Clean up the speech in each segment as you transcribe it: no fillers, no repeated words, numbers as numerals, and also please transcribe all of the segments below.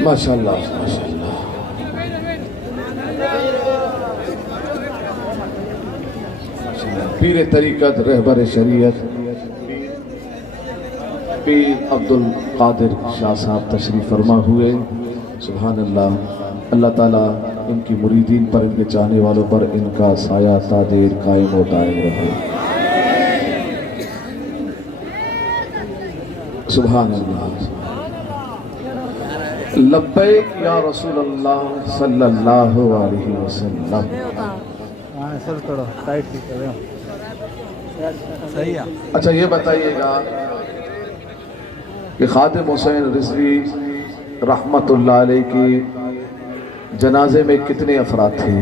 माशाअल्लाह माशाअल्लाह। पीर तरीक़त रहबर शरीयत पीर अब्दुल कादिर शाह साहब तशरीफ़ फरमा हुए। सुभान अल्लाह। अल्लाह ताला इनकी मुरीदीन पर, इनके चाहने वालों पर इनका साया तादेर कायम व दायम रहे। सुभान अल्लाह। लब्बैक या रसूल अल्लाह सल्लल्लाहु अलैहि वसल्लम। अच्छा ये बताइएगा कि खादिम हुसैन रिजवी रहमतुल्लाह अलैह की जनाजे में कितने अफराद थे?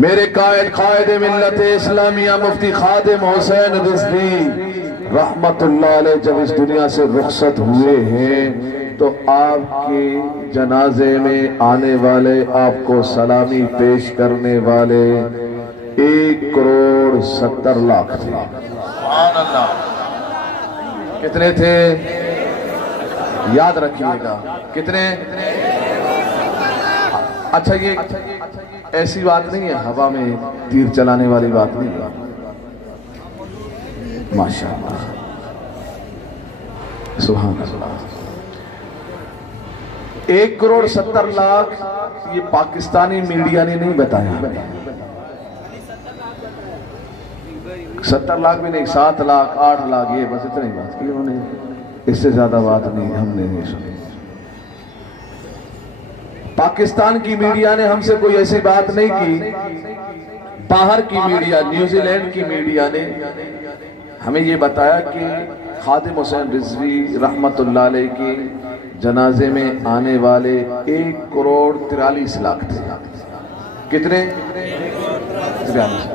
मेरे कायद कायद मिल्लत इस्लामिया मुफ्ती खादिम हुसैन रिजवी रहमतुल्लाह अलैह जब इस दुनिया से रुखसत हुए हैं तो आपके जनाजे में आने वाले, आपको सलामी पेश करने वाले 1,70,00,000 थे। सुभान अल्लाह। कितने थे? याद रखिएगा कितने। अच्छा ये ऐसी बात नहीं है, हवा में तीर चलाने वाली बात नहीं है। माशाअल्लाह सुभान अल्लाह। 1,70,00,000 ये पाकिस्तानी मीडिया ने नहीं बताया। 70 लाख भी नहीं, 7 लाख 8 लाख, ये बस इतनी बात की उन्होंने। इससे ज्यादा बात नहीं हमने नहीं सुनी। पाकिस्तान की मीडिया ने हमसे कोई ऐसी बात नहीं की। बाहर की मीडिया, न्यूजीलैंड की मीडिया ने हमें ये बताया कि खादिम हुसैन रिजवी रहमतुल्लाह अलैह की जनाजे में आने वाले 1,43,00,000 थे। कितने? 43।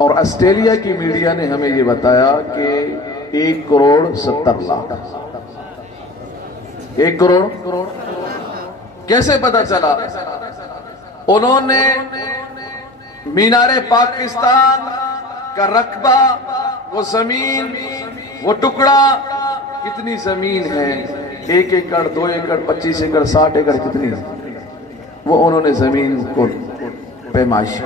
और ऑस्ट्रेलिया की मीडिया ने हमें ये बताया कि 1,70,00,000। 1 करोड़। कैसे पता चला? उन्होंने मीनारे पाकिस्तान का रकबा, वो जमीन, वो टुकड़ा, कितनी जमीन है, 1 एकड़ 2 एकड़ 25 एकड़ 60 एकड़ कितनी, वो उन्होंने जमीन को पैमाइश,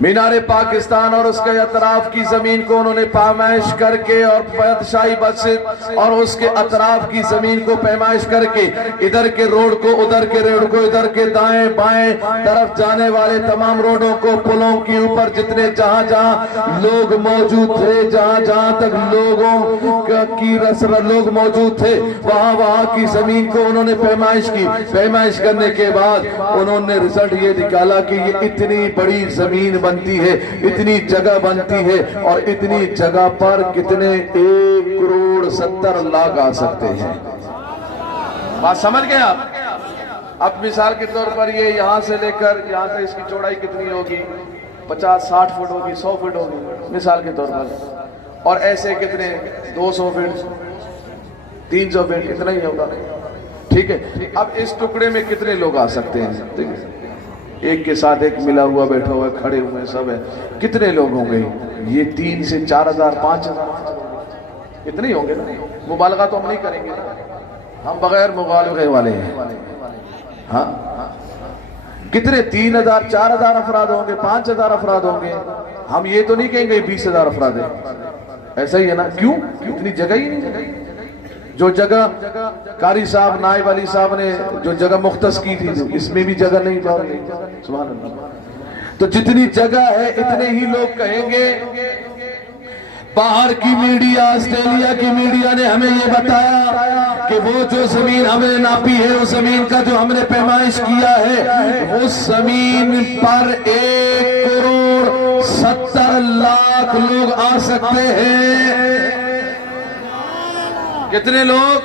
मीनारे पाकिस्तान और उसके अतराफ की जमीन को उन्होंने पैमाइश करके और बादशाही मस्जिद और उसके अतराफ की जमीन को पैमाइश करके इधर के रोड को, उधर के रोड को, इधर के दाएं बाएं तरफ जाने वाले तमाम रोडों को, पुलों के ऊपर जितने जहां जहां लोग मौजूद थे, जहां जहां तक लोगों की लोग मौजूद थे, वहां वहां की जमीन को उन्होंने पैमाइश की। पैमाइश करने के बाद उन्होंने रिजल्ट ये निकाला कि ये इतनी बड़ी जमीन बनती है, इतनी जगह बनती है और इतनी जगह पर कितने 1,70,00,000 आ सकते हैं। बात समझ गए आप? अब मिसाल के तौर पर ये यहां से लेकर यहां से इसकी चौड़ाई कितनी होगी? 50-60 फुट होगी, 100 फुट होगी मिसाल के तौर पर। और ऐसे कितने 200 फीट, 300 फीट, इतना ही होगा। ठीक है। अब इस टुकड़े में कितने लोग आ सकते हैं? ठीक है, एक के साथ एक मिला हुआ, बैठा हुआ, खड़े हुए सब है, कितने लोग होंगे? ये 3 से 4,000 5,000 इतने ही होंगे ना। मुबालगा तो हम नहीं करेंगे, हम बगैर मुबालगे वाले हैं। हाँ, कितने 3,000 4,000 अफराद होंगे, 5,000 अफराद होंगे। हम ये तो नहीं कहेंगे 20,000 अफराद है, ऐसा ही है ना। क्यों? इतनी जगह ही नहीं। जो जगह कारी साहब, नायब अली साहब ने जो जगह मुख्तस की थी, इसमें भी जगह नहीं जा रही। सुभान अल्लाह। तो जितनी जगह है इतने ही लोग कहेंगे। बाहर की मीडिया, ऑस्ट्रेलिया की मीडिया ने हमें ये बताया कि वो जो जमीन हमने नापी है, उस जमीन का जो हमने पैमाइश किया है, उस जमीन पर 1,70,00,000 लोग आ सकते हैं। कितने लोग?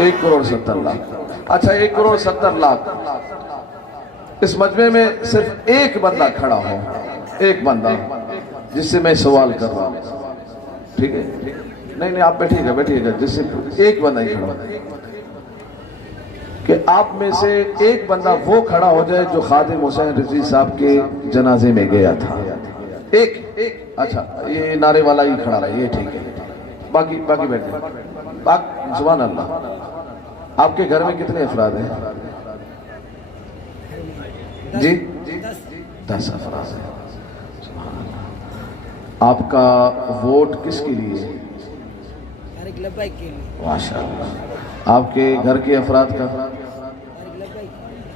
1,70,00,000। अच्छा, 1,70,00,000 इस मजमे में सिर्फ एक बंदा खड़ा हो, एक बंदा जिससे मैं सवाल कर रहा हूं, ठीक है? नहीं नहीं, आप बैठिएगा बैठिएगा, जिससे एक बंदा ही खड़ा कि आप में से एक बंदा वो खड़ा हो जाए जो खादिम हुसैन रिजवी साहब के जनाजे में गया था। एक अच्छा, ये नारे वाला ही खड़ा रहा, ये ठीक है। बाकी बाकी बैठे। सुभान अल्लाह। आपके घर में कितने अफराद हैं जी? 10 अफराद हैं। आपका वोट किसके लिए है? माशाअल्लाह। आपके घर के अफराद का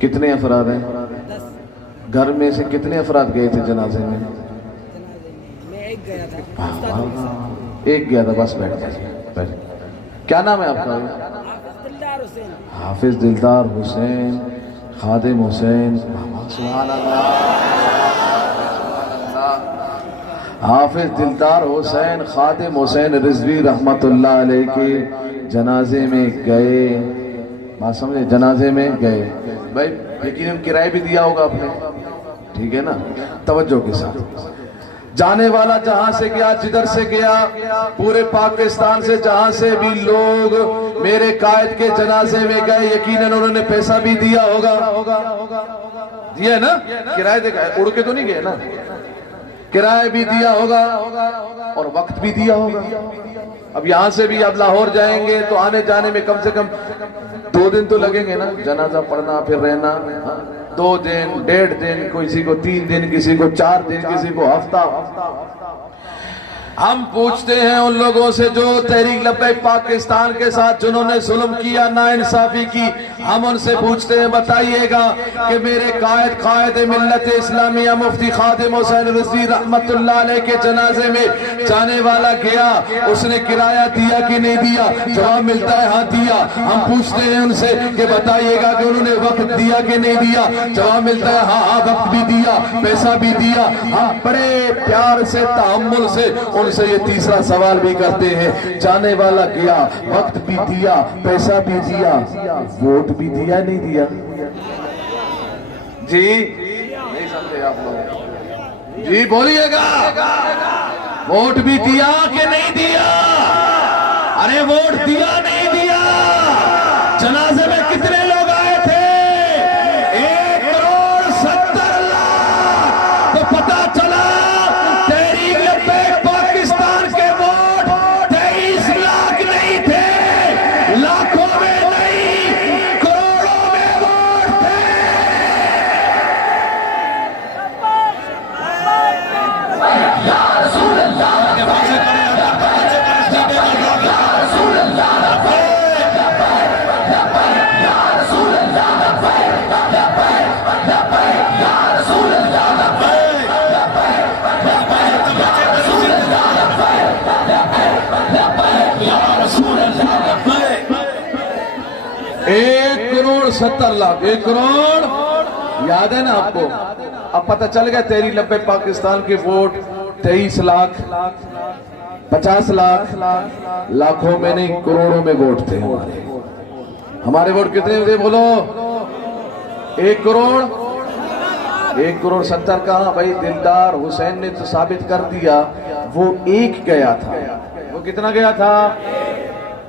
कितने अफराद हैं? घर में से कितने अफराद गए थे जनाजे में? एक गया था। एक गया था, बस बैठ जाइए। क्या नाम है आपका? हाफिज दिलदार हुसैन खादिम हुसैन। सुभान अल्लाह। हाफिज दिलदार हुसैन खादिम हुसैन रिजवी रहमतुल्लाह अलैह के जनाजे में गए। बात समझे? जनाजे में गए भाई, लेकिन किराया भी दिया होगा आपने, ठीक है ना? तवज्जो के साथ। जाने वाला जहां से गया, जिधर से गया, पूरे पाकिस्तान से जहां से भी लोग मेरे कायद के जनाजे में गए, यकीनन उन्होंने पैसा भी दिया होगा। दिया ना? किराया देगा, उड़ के तो नहीं गए ना? किराया भी दिया होगा और वक्त भी दिया होगा। अब यहां से भी अब लाहौर जाएंगे तो आने जाने में कम से कम 2 दिन तो लगेंगे ना, जनाजा पढ़ना फिर रहना। 2 दिन, 1.5 दिन, किसी को 3 दिन, किसी को 4 दिन, किसी को हफ्ता। हम पूछते हैं उन लोगों से जो तहरीक लब्बैक पाकिस्तान के साथ जिन्होंने जुल्म किया, नाइंसाफी की, हम उनसे पूछते हैं बताइएगा कि मेरे कायद मिल्लत इस्लामिया मुफ्ती खादिम हुसैन रिजवी रहमतुल्लाह अलैह के जनाजे में जाने वाला गया, उसने किराया दिया कि नहीं दिया? जवाब मिलता है हाँ दिया। हम पूछते हैं उनसे कि बताइएगा कि उन्होंने वक्त दिया कि नहीं दिया? जवाब मिलता है हाँ वक्त भी दिया, पैसा भी दिया। हम बड़े प्यार से, तहम्मुल से उनसे ये तीसरा सवाल भी करते हैं, जाने वाला गया, वक्त भी दिया, पैसा भी दिया, वोट भी दिया नहीं दिया? जी नहीं समझे आप लोग? जी बोलिएगा, वोट भी दिया कि नहीं दिया? अरे वोट दिया नहीं दिया? जनाजे में कितने लोग आए थे? 1 करोड़ 70 लाख। तो पता चला तहरीक लब्बैक पाकिस्तान के वोट 23 लाख नहीं थे, लाखों में नहीं, करोड़ों में वोट थे। या रसूल अल्लाह। एक करोड़ 70 लाख, 1 करोड़, याद है ना आपको? अब पता चल गया तहरीक लब्बैक पाकिस्तान के वोट 23 लाख, 50 लाख, लाखों में नहीं करोड़ों में वोट थे हमारे। हमारे वोट कितने थे बोलो? 1 करोड़ 70 कहा भाई? दिलदार हुसैन ने तो साबित कर दिया वो एक गया था। वो कितना गया था?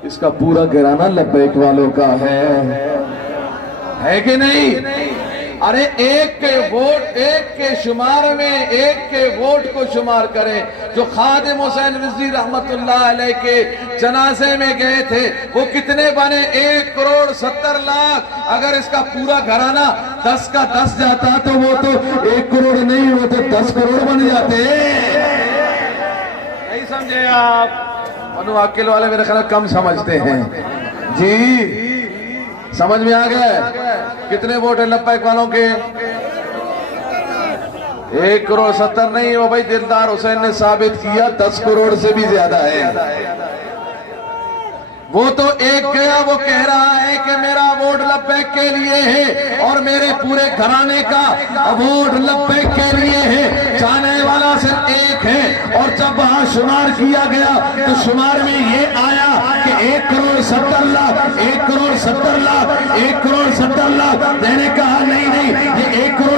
इसका पूरा घराना लब्बैक वालों का है कि नहीं? अरे एक के वोट, एक के शुमार में, एक के वोट को शुमार करें। जो खादिम हुसैन रिजवी रहमतुल्लाह अलैह के जनाजे में गए थे वो कितने बने? 1 करोड़ 70 लाख। अगर इसका पूरा घराना 10 का 10 जाता तो वो तो 1 करोड़ नहीं, वो तो 10 करोड़ बन जाते। नहीं समझे आप? मनु अकेले वाले मेरे ख्याल कम समझते हैं जी। समझ में आ गया कितने वोट है लब्बैक वालों के? 1 करोड़ 70 नहीं, वो भाई दिलदार हुसैन ने साबित किया 10 करोड़ से भी ज्यादा है। वो तो एक गया, वो कह रहा है कि मेरा वोट लब्बैक के लिए है और मेरे पूरे घराने का वोट लब्बैक के लिए है। जाने वाला सिर्फ एक है। और जब वहां शुमार किया गया तो शुमार में ये आया कि 1 करोड़ 70 लाख, 1 करोड़ 70 लाख, 1 करोड़ 70 लाख। मैंने कहा नहीं, ये 1 करोड़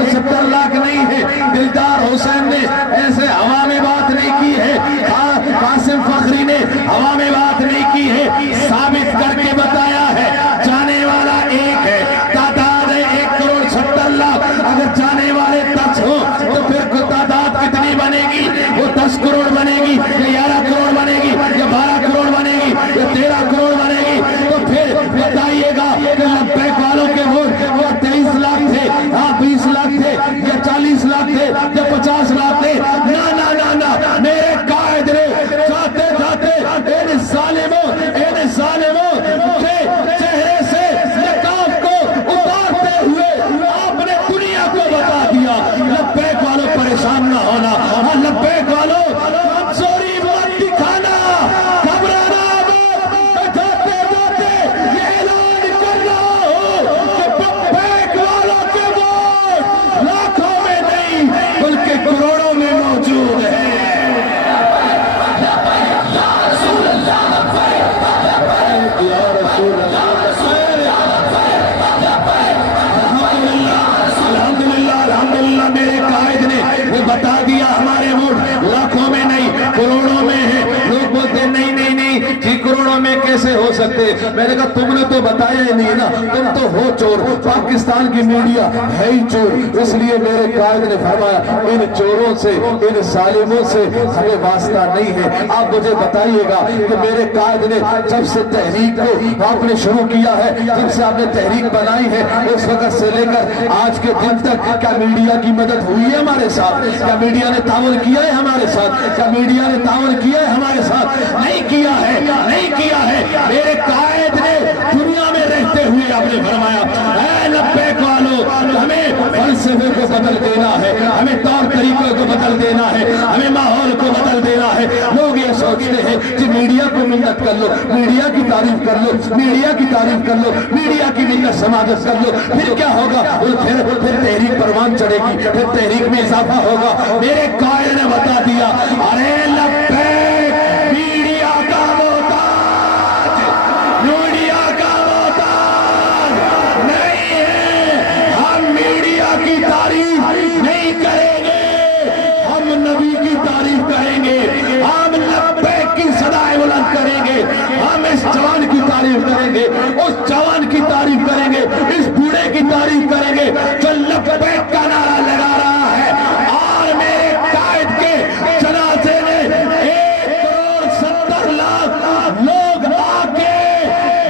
लाख थे या 40 लाख थे या 50 लाख थे, ना ना ना ना, मेरे कायद ने जाते जाते इन जालिमों के चेहरे से नकाब को उतारते हुए आपने दुनिया को बता दिया, लब्बैक वालों परेशान ना होना, हाँ लब्बैक वालों कमजोरी मत दिखाना, घबराना मत, जाते जाते ये ऐलान कर रहा हूं कि लब्बैक वालों के वोट लाखों में नहीं बल्कि करोड़ों में मौजूद है। अल्हम्दुलिल्लाह मेरे कायद ने वो बता दिया हमारे वोट लाखों में नहीं करोड़ों में है। लोग बोलते नहीं नहीं नहीं जी करोड़ों में कैसे हो सकते, मैंने कहा तुमने तो बताया ही नहीं ना, तुम तो हो चोर, पाकिस्तान की मीडिया है ही चोर, इसलिए मेरे कायद ने फरमाया इन चोरों से इन जालिमों से हमें वास्ता नहीं है। आप मुझे बताइएगा कि मेरे कायद ने जब से तहरीक को आपने शुरू किया है, जब से आपने तहरीक बनाई है, उस वक्त से लेकर आज के दिन तक क्या मीडिया की मदद हुई है हमारे साथ? क्या मीडिया ने ताउन किया है हमारे साथ? क्या मीडिया ने ताउन किया है हमारे साथ? नहीं किया है, नहीं किया है। मेरे कायद ने दुनिया में रहते हुए आपने फरमाया ऐ लब्बैक वालों, हमें फलसफे को बदल देना है, हमें तौर तरीकों को बदल देना है, हमें माहौल को बदल देना है। लोग ये सोचते हैं कि मीडिया को मिन्नत कर लो, मीडिया की तारीफ कर लो, मीडिया की तारीफ कर लो, मीडिया की मिन्नत समागत कर लो, फिर क्या होगा? फिर तहरीक परवान चढ़ेगी, फिर तहरीक में इजाफा होगा। मेरे कायद ने बता दिया अरे लब्बैक मीडिया का मोहताज, मीडिया का मोहताज नहीं है। हम मीडिया की तारीफ नहीं करेंगे, हम नबी की तारीफ करेंगे, हम लब्बैक की सदाएं बुलंद करेंगे, हम इस जवान की तारीफ करेंगे, उस जवान की तारीफ करेंगे, इस बूढ़े की तारीफ करेंगे जो लब्बैक का नारा लगा रहा है। और मेरे कायद के जनाजे ने 1,70,00,000 लोग आके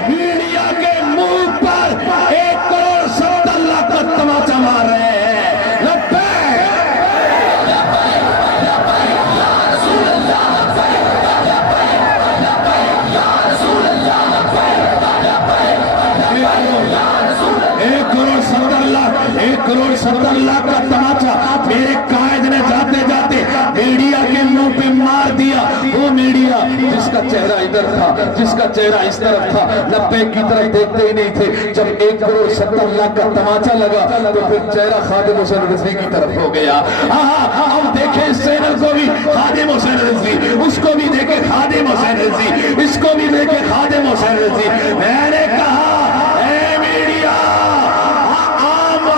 मीडिया के मुंह पर 1,70,00,000 का तमाचा मार रहे हैं। लब्बैक एक करोड़ 70,00,000 का तमाचा मेरे कायद ने जाते जाते मीडिया के मुंह पे मार दिया। वो मीडिया जिसका चेहरा इधर था, जिसका चेहरा इस तरफ था, लब्बैक की तरफ देखते ही नहीं थे। जब 1,70,00,000 का तमाचा लगा तो फिर चेहरा खादिम हुसैन रिजवी की तरफ हो गया। अब देखे इस चैनल को भी खादिम हुसैन रिजवी, उसको भी देखे खादिम हुसैन रिजवी, इसको भी देखे खादिम हुसैन रिजवी। मैंने कहा मीडिया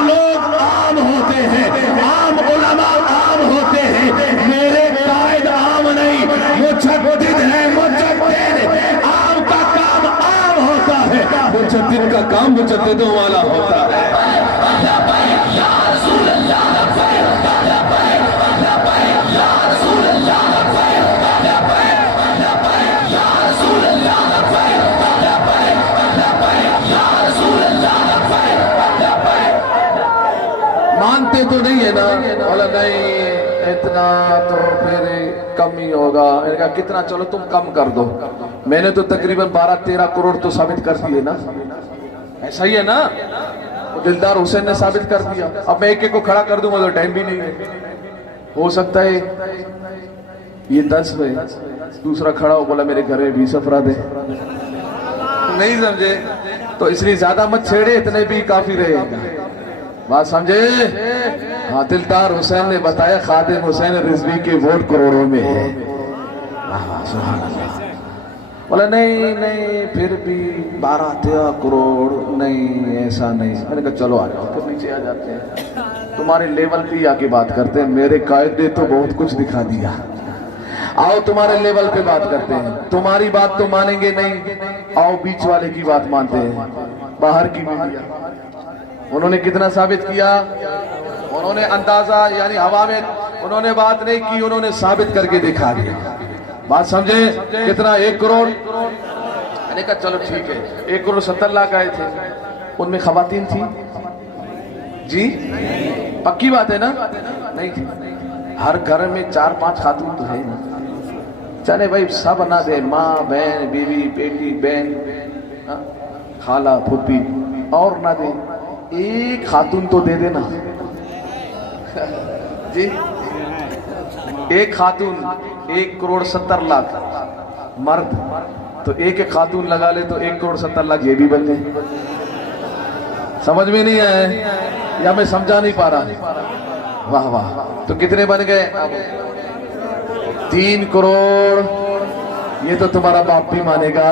लोग आम होते हैं, आम उलमा आम होते हैं, मेरे कायद आम नहीं, मुजद्दिद है, मुजद्दिद। आम का काम आम होता है, मुजद्दिद का काम मुजद्दिदों वाला होता है। मानते तो नहीं है ना? बोला नहीं इतना तो फिर कम ही होगा। मैंने कहा कितना? चलो तुम कम कर दो। मैंने तो तकरीबन 12-13 करोड़ तो साबित कर दिए ना, ऐसा ही है ना? वो दिलदार हुसैन ने साबित कर दिया। अब मैं एक एक को खड़ा कर दूंगा तो टाइम भी नहीं है। हो सकता है ये 10 है, दूसरा खड़ा हो बोला मेरे घर में 20 अफराद है, नहीं समझे? तो इसलिए ज्यादा मत छेड़े, इतने भी काफी रहेगा। बात समझे? हाँ, दिलदार हुसैन ने बताया खादिम हुसैन रिजवी के वोट करोड़ों में है। बोला नहीं नहीं फिर भी 12-13 करोड़ नहीं, ऐसा नहीं। मैंने कहा चलो आ जाओ, फिर नीचे आ जाते हैं, तुम्हारे लेवल पे आके बात करते हैं। मेरे कायद ने तो बहुत कुछ दिखा दिया, आओ तुम्हारे लेवल पे बात करते हैं। तुम्हारी बात तो मानेंगे नहीं, आओ बीच वाले की बात मानते हैं। बाहर की मीडिया उन्होंने कितना साबित किया? उन्होंने अंदाजा यानी हवा में उन्होंने बात नहीं की, उन्होंने साबित करके दिखा दिया। बात समझे? कितना? 1 करोड़। मैंने कहा चलो ठीक है, 1,70,00,000 आए थे, उनमें खवातीन थी जी? पक्की बात है ना? नहीं, हर घर में 4-5 खातून तो है ना। चले भाई सब ना दे, माँ बहन बीवी बेटी बहन खाला फूफी और ना दे, एक खातून तो दे देना जी। एक खातून 1,70,00,000 मर्द, तो एक खातून लगा ले तो 1,70,00,000 ये भी बन गए। समझ में नहीं आया या मैं समझा नहीं पा रहा? वाह वाह। तो कितने बन गए? 3 करोड़। ये तो तुम्हारा बाप भी मानेगा।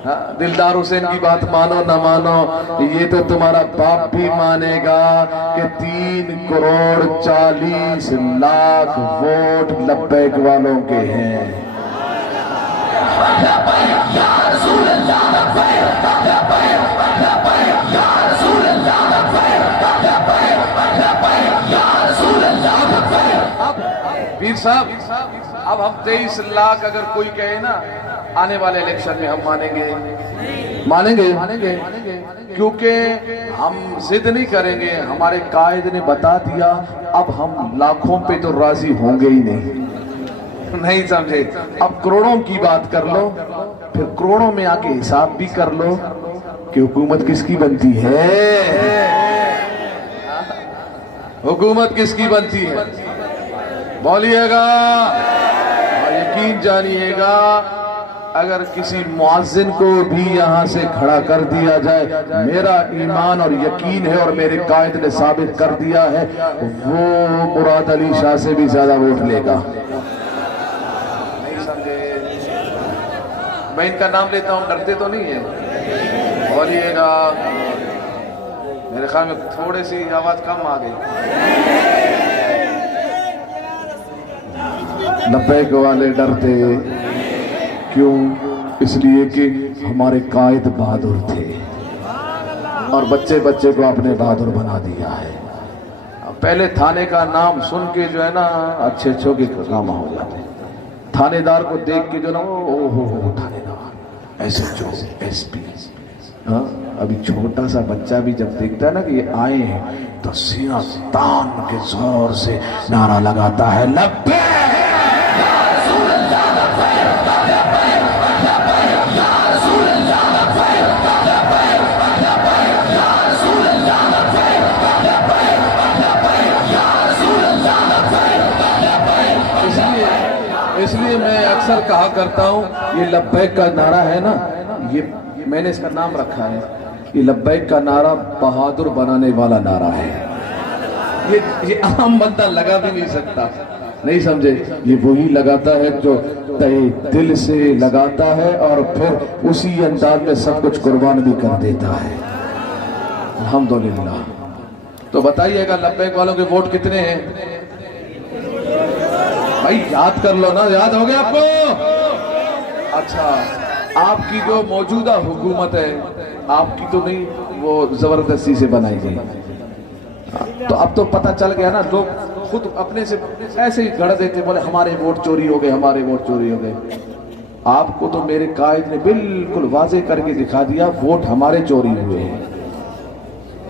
हाँ, दिलदार हुसैन की बात मानो ना मानो, ये तो तुम्हारा बाप भी मानेगा कि 3,40,00,000 वोट लब्बैक वालों के हैं। वीर साहब, अब हम 23 लाख अगर कोई कहे ना, आने वाले इलेक्शन में हम मानेंगे, क्योंकि हम जिद नहीं करेंगे। हमारे कायद ने बता दिया, अब हम लाखों पे तो राजी होंगे ही नहीं समझे? अब करोड़ों की बात कर लो, फिर करोड़ों में आके हिसाब भी कर लो कि हुकूमत किसकी बनती है। हुकूमत किसकी बनती है बोलिएगा। और यकीन जानिएगा, अगर किसी मुअज्जिन को भी यहां से खड़ा कर दिया जाए, मेरा ईमान और यकीन है और मेरे कायद ने साबित कर दिया है, वो मुराद अली शाह से भी ज्यादा वोट लेगा। नहीं समझे? मैं इनका नाम लेता हूं, डरते तो नहीं है? बोलिएगा। मेरे ख्याल में थोड़ी सी आवाज कम आ गई। लब्बैक वाले डरते क्यों? इसलिए कि हमारे कायद बहादुर थे और बच्चे बच्चे को आपने बहादुर बना दिया है। पहले थाने का नाम सुन के जो है ना अच्छे के काम हो जाते, थानेदार को देख के जो ना ओ थानेदार SHO SP। हाँ, अभी छोटा सा बच्चा भी जब देखता है ना कि ये आए हैं, तो सीना तान के जोर से नारा लगाता है, लब्बैक। इसलिए मैं अक्सर कहा करता हूँ, ये लब्बैक का नारा है ना, ये मैंने इसका नाम रखा है, ये लब्बैक का नारा बहादुर बनाने वाला नारा है। ये आम बंदा लगा भी नहीं सकता, नहीं समझे? ये वही लगाता है जो तहे दिल से लगाता है और फिर उसी अंदाज में सब कुछ कुर्बान भी कर देता है। अल्हम्दुलिल्लाह। तो बताइएगा लब्बैक वालों के वोट कितने हैं भाई? याद कर लो ना, याद हो गया आपको? अच्छा, आपकी जो मौजूदा हुकूमत है, आपकी तो नहीं, वो जबरदस्ती से बनाई गई। तो अब तो पता चल गया ना, लोग खुद अपने से ऐसे ही गढ़ देते, बोले हमारे वोट चोरी हो गए, हमारे वोट चोरी हो गए। आपको तो मेरे कायद ने बिल्कुल वाजे करके दिखा दिया, वोट हमारे चोरी हुए हैं।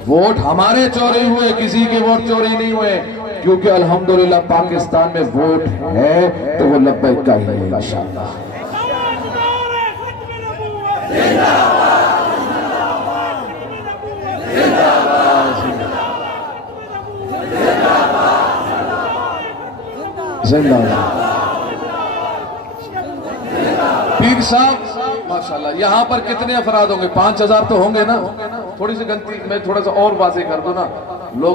वोट हमारे चोरी हुए, किसी के वोट चोरी नहीं हुए, क्योंकि अल्हम्दुलिल्लाह पाकिस्तान में वोट है तो वो लब्बैक का ही है माशाअल्लाह। जिंदाबाद। पीर साहब माशाल्लाह, यहाँ पर कितने अफराद होंगे? 5,000 तो होंगे ना? थोड़ी सी गलती मैं थोड़ा सा और वाज़ेह कर दूं ना, लोग